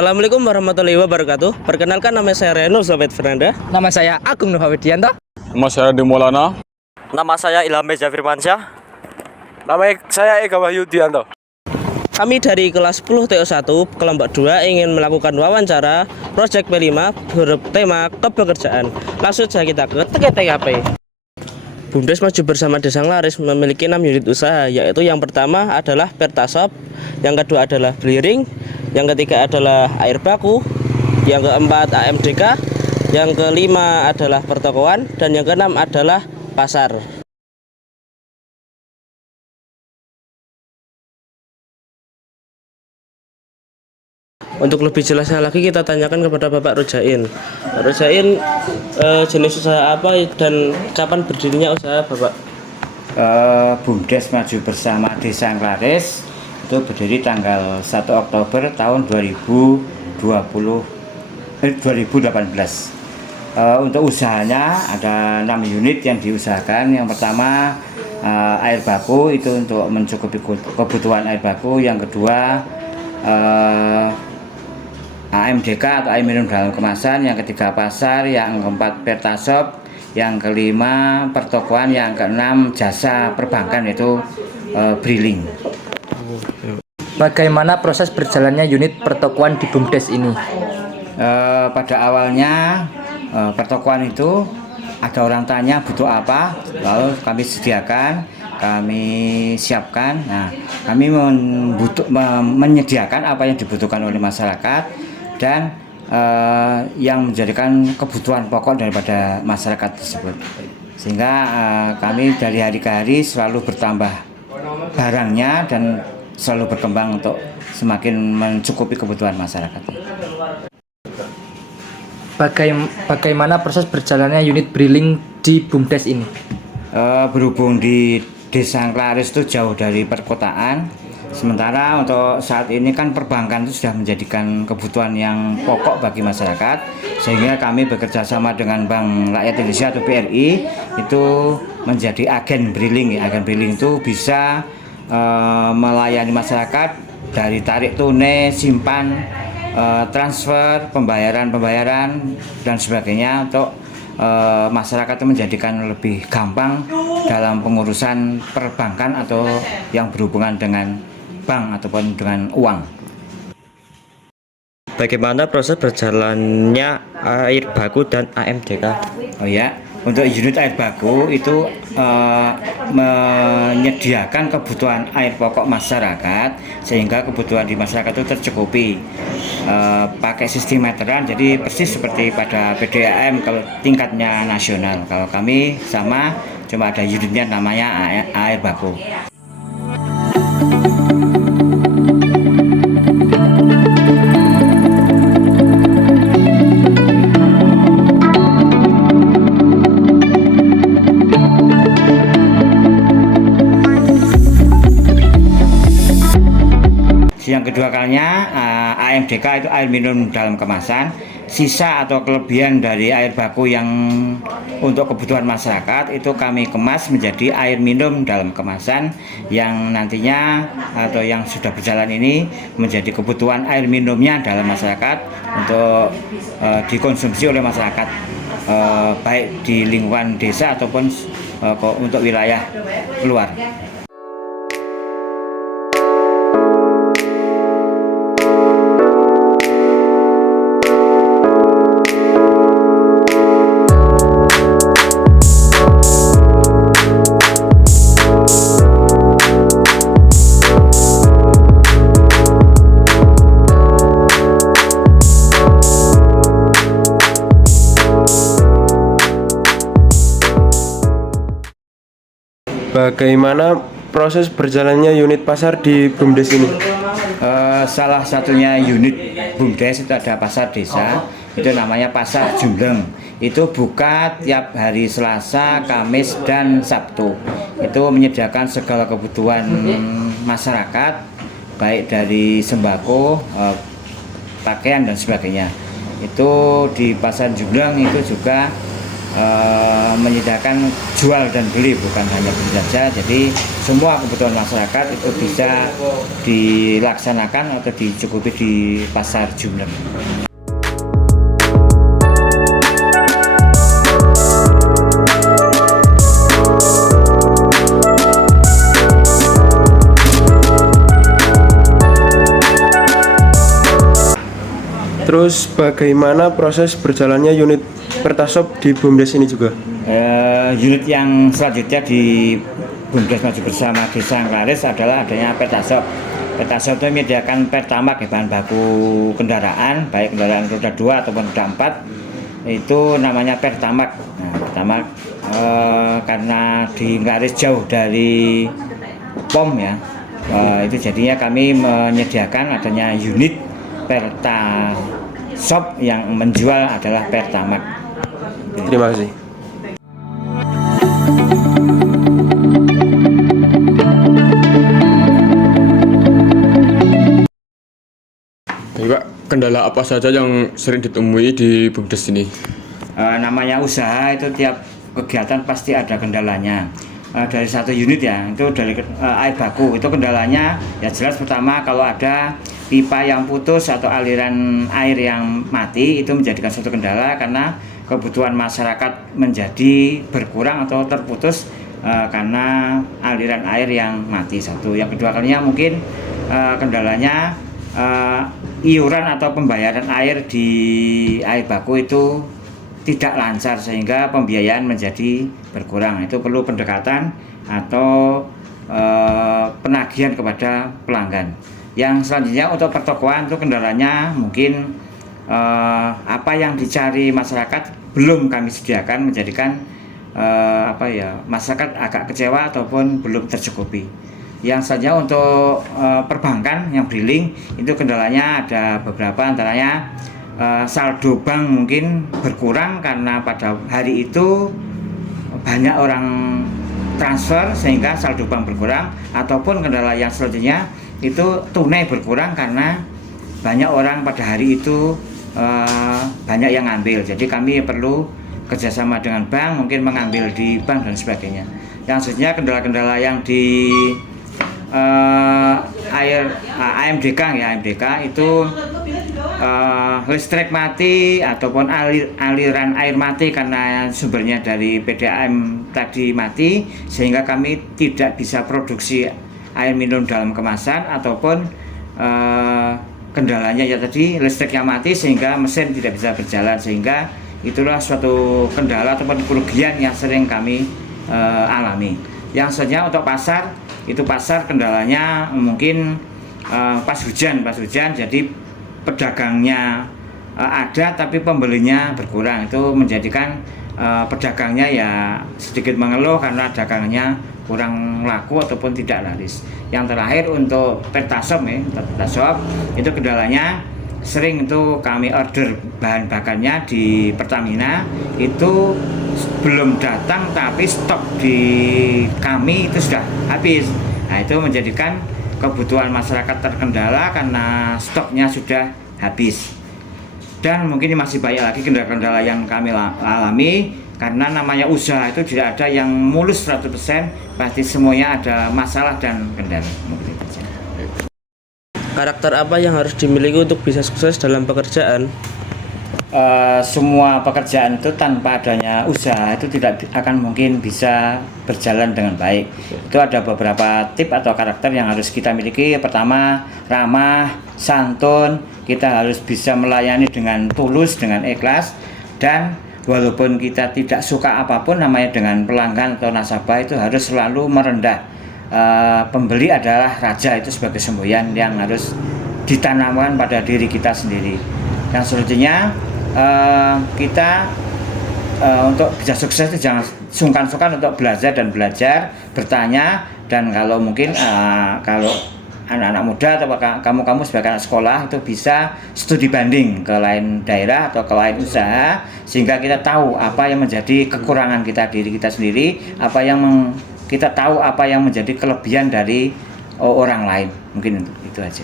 Assalamualaikum warahmatullahi wabarakatuh. Perkenalkan, nama saya Reno Sobat Fernanda. Nama saya Agung Nurhawidianto. Nama saya Dimolana. Nama saya Ilham Meza Firmansyah. Nama saya Ega Wahyudianto. Kami dari kelas 10 TO1 kelompok 2 ingin melakukan wawancara proyek P5 bertema kepekerjaan. Langsung saja kita ke TKP. BUMDes Maju Bersama Desa Nglaris memiliki 6 unit usaha, yaitu yang pertama adalah Pertasop, yang kedua adalah Bliring, yang ketiga adalah Air Baku, yang keempat AMDK, yang kelima adalah pertokoan, dan yang keenam adalah pasar. Untuk lebih jelasnya lagi kita tanyakan kepada Bapak Rojain. Pak Rojain, jenis usaha apa dan kapan berdirinya usaha Bapak? BUMDes Maju Bersama Desa Nglaris itu berdiri tanggal 1 Oktober tahun 2018. Untuk usahanya ada 6 unit yang diusahakan. Yang pertama air baku, itu untuk mencukupi kebutuhan air baku. Yang kedua AMDK atau air minum dalam kemasan. Yang ketiga pasar. Yang keempat Pertasop. Yang kelima pertokoan. Yang keenam jasa perbankan, itu Briling. Bagaimana proses berjalannya unit pertokoan di BUMDes ini? Pada awalnya pertokoan itu ada orang tanya butuh apa, lalu kami sediakan, kami siapkan. Nah, kami menyediakan apa yang dibutuhkan oleh masyarakat dan yang menjadikan kebutuhan pokok daripada masyarakat tersebut. Sehingga kami dari hari ke hari selalu bertambah barangnya dan selalu berkembang untuk semakin mencukupi kebutuhan masyarakat. Bagaimana proses berjalannya unit Briling di BUMDes ini? Berhubung di Desa Nglaris itu jauh dari perkotaan, sementara untuk saat ini kan perbankan itu sudah menjadikan kebutuhan yang pokok bagi masyarakat, sehingga kami bekerja sama dengan Bank Rakyat Indonesia atau BRI itu menjadi agen Briling. Agen Briling itu bisa melayani masyarakat dari tarik tunai, simpan, transfer, pembayaran dan sebagainya untuk masyarakat itu menjadikan lebih gampang dalam pengurusan perbankan atau yang berhubungan dengan bank ataupun dengan uang. Bagaimana proses berjalannya air baku dan AMDK? Oh ya, untuk unit air baku itu menyediakan kebutuhan air pokok masyarakat sehingga kebutuhan di masyarakat itu tercukupi. Pakai sistem meteran, jadi persis seperti pada PDAM kalau tingkatnya nasional. Kalau kami sama, cuma ada unitnya namanya air baku. Yang kedua kalinya AMDK itu air minum dalam kemasan. Sisa atau kelebihan dari air baku yang untuk kebutuhan masyarakat itu kami kemas menjadi air minum dalam kemasan yang nantinya atau yang sudah berjalan ini menjadi kebutuhan air minumnya dalam masyarakat untuk dikonsumsi oleh masyarakat baik di lingkungan desa ataupun untuk wilayah luar. Bagaimana proses berjalannya unit pasar di BUMDes ini? Salah satunya unit BUMDes itu ada pasar desa, itu namanya Pasar Jumbleng. Itu buka tiap hari Selasa, Kamis, dan Sabtu. Itu menyediakan segala kebutuhan masyarakat, baik dari sembako, pakaian dan sebagainya. Itu di Pasar Jumbleng itu juga menyediakan jual dan beli, bukan hanya beli saja. Jadi semua kebutuhan masyarakat itu bisa dilaksanakan atau dicukupi di pasar Jumleng. Terus bagaimana proses berjalannya unit Pertasop di BUMDes ini juga? Unit yang selanjutnya di BUMDes Maju Bersama Desa Angklaris adalah adanya Pertasop. Pertasop itu menyediakan Pertamak, bahan baku kendaraan, baik kendaraan roda 2 ataupun roda 4. Itu namanya Pertamak. Nah, Pertamak karena di Angklaris jauh dari POM ya, itu jadinya kami menyediakan adanya unit Pertasop yang menjual adalah Pertamak. Terima kasih. Baik, Pak, kendala apa saja yang sering ditemui di BUMDes ini? Namanya usaha itu tiap kegiatan pasti ada kendalanya. Dari satu unit ya, itu dari air baku itu kendalanya ya jelas. Pertama, kalau ada pipa yang putus atau aliran air yang mati itu menjadikan suatu kendala karena kebutuhan masyarakat menjadi berkurang atau terputus karena aliran air yang mati. Satu. Yang kedua kalinya mungkin kendalanya iuran atau pembayaran air di air baku itu tidak lancar sehingga pembiayaan menjadi berkurang. Itu perlu pendekatan atau penagihan kepada pelanggan. Yang selanjutnya untuk pertokoan itu kendalanya mungkin apa yang dicari masyarakat belum kami sediakan, menjadikan masyarakat agak kecewa ataupun belum tercukupi. Yang selanjutnya untuk perbankan yang briling itu kendalanya ada beberapa, antaranya saldo bank mungkin berkurang karena pada hari itu banyak orang transfer sehingga saldo bank berkurang, ataupun kendala yang selanjutnya itu tunai berkurang karena banyak orang pada hari itu banyak yang ngambil. Jadi kami perlu kerjasama dengan bank, mungkin mengambil di bank dan sebagainya. Yang selanjutnya kendala-kendala yang di AMDK ya, AMDK itu listrik mati ataupun aliran air mati karena sumbernya dari PDAM tadi mati, sehingga kami tidak bisa produksi air minum dalam kemasan, ataupun kendalanya ya tadi listrik yang mati sehingga mesin tidak bisa berjalan, sehingga itulah suatu kendala ataupun kerugian yang sering kami alami. Yang selanjutnya untuk pasar, itu pasar kendalanya mungkin pas hujan jadi pedagangnya ada tapi pembelinya berkurang. Itu menjadikan pedagangnya ya sedikit mengeluh karena dagangnya kurang laku ataupun tidak laris. Yang terakhir untuk Pertasop itu kendalanya sering itu kami order bahan bakarnya di Pertamina itu belum datang tapi stok di kami itu sudah habis. Nah, itu menjadikan kebutuhan masyarakat terkendala karena stoknya sudah habis. Dan mungkin masih banyak lagi kendala-kendala yang kami alami karena namanya usaha itu tidak ada yang mulus 100%, pasti semuanya ada masalah dan kendala. Karakter apa yang harus dimiliki untuk bisa sukses dalam pekerjaan? Semua pekerjaan itu tanpa adanya usaha itu tidak akan mungkin bisa berjalan dengan baik. Itu ada beberapa tip atau karakter yang harus kita miliki. Pertama, ramah, santun, kita harus bisa melayani dengan tulus, dengan ikhlas, dan walaupun kita tidak suka apapun, namanya dengan pelanggan atau nasabah itu harus selalu merendah. Pembeli adalah raja, itu sebagai semboyan yang harus ditanamkan pada diri kita sendiri. Yang selanjutnya kita untuk bisa sukses itu jangan sungkan-sungkan untuk belajar, bertanya, dan kalau mungkin kalau anak-anak muda atau kamu sebagai anak sekolah itu bisa studi banding ke lain daerah atau ke lain usaha, sehingga kita tahu apa yang menjadi kekurangan kita, diri kita sendiri, kita tahu apa yang menjadi kelebihan dari orang lain. Mungkin itu aja.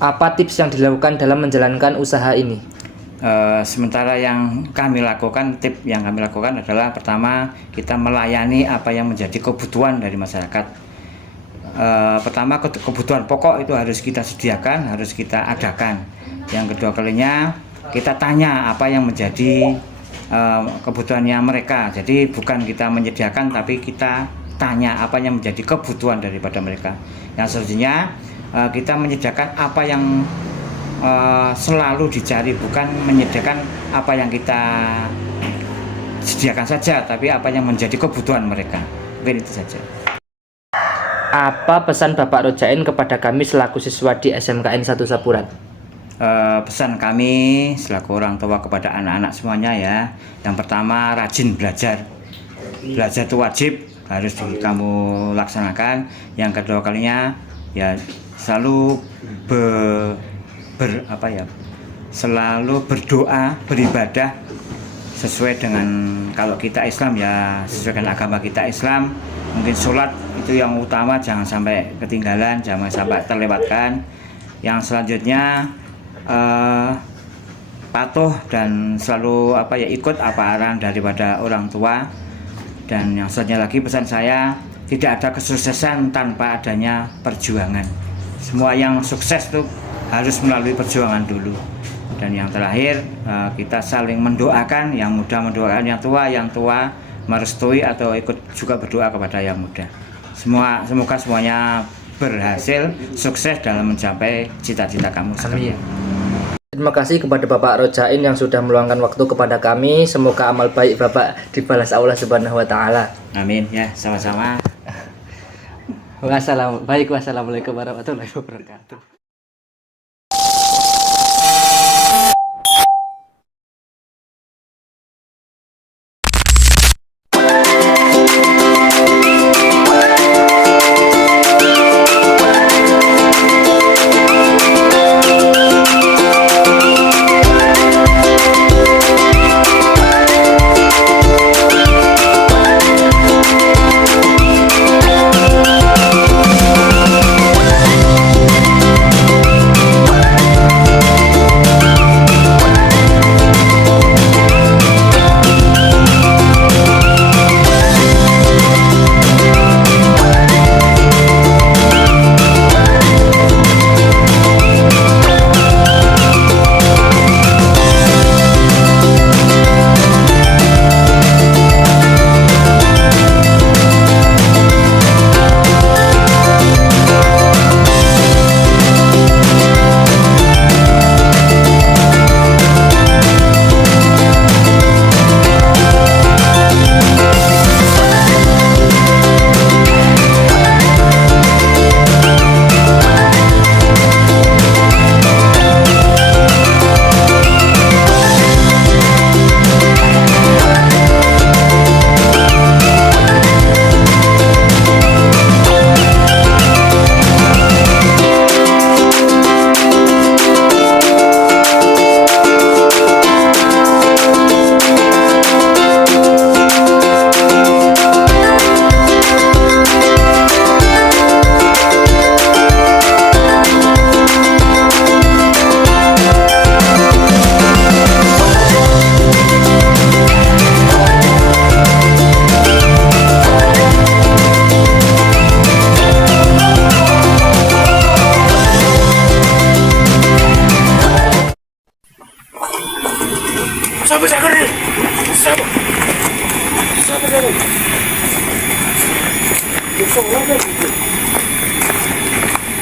Apa tips yang dilakukan dalam menjalankan usaha ini? Sementara yang kami lakukan, tip yang kami lakukan adalah pertama, kita melayani apa yang menjadi kebutuhan dari masyarakat. Pertama, kebutuhan pokok itu harus kita sediakan, harus kita adakan. Yang kedua kalinya, kita tanya apa yang menjadi kebutuhannya mereka. Jadi bukan kita menyediakan, tapi kita tanya apa yang menjadi kebutuhan daripada mereka. Yang selanjutnya, kita menyediakan apa yang selalu dicari, bukan menyediakan apa yang kita sediakan saja, tapi apa yang menjadi kebutuhan mereka. Mungkin itu saja. Apa pesan Bapak Rojain kepada kami selaku siswa di SMKN 1 Sapurat? Pesan kami selaku orang tua kepada anak-anak semuanya ya. Yang pertama, rajin belajar. Belajar itu wajib, harus kamu laksanakan. Yang kedua kalinya ya selalu selalu berdoa, beribadah sesuai dengan, kalau kita Islam ya sesuai dengan agama kita Islam. Mungkin sholat itu yang utama, jangan sampai ketinggalan, jangan sampai terlewatkan. Yang selanjutnya patuh dan selalu ikut apa arahan daripada orang tua. Dan yang selanjutnya lagi, pesan saya, tidak ada kesuksesan tanpa adanya perjuangan. Semua yang sukses tuh harus melalui perjuangan dulu. Dan yang terakhir, kita saling mendoakan, yang muda mendoakan yang tua merestui atau ikut juga berdoa kepada yang muda. Semoga semuanya berhasil, sukses dalam mencapai cita-cita kamu. Amin. Terima kasih kepada Bapak Rojain yang sudah meluangkan waktu kepada kami. Semoga amal baik Bapak dibalas Allah Subhanahu wa taala. Amin ya, sama-sama. Wassalamualaikum warahmatullahi wabarakatuh.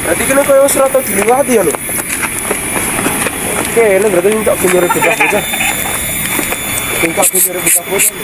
Berarti kena kau yang serata dilewati ya lo. Oke, ini berarti minta punya bocah-bocah. Minta punya bocah-bocah.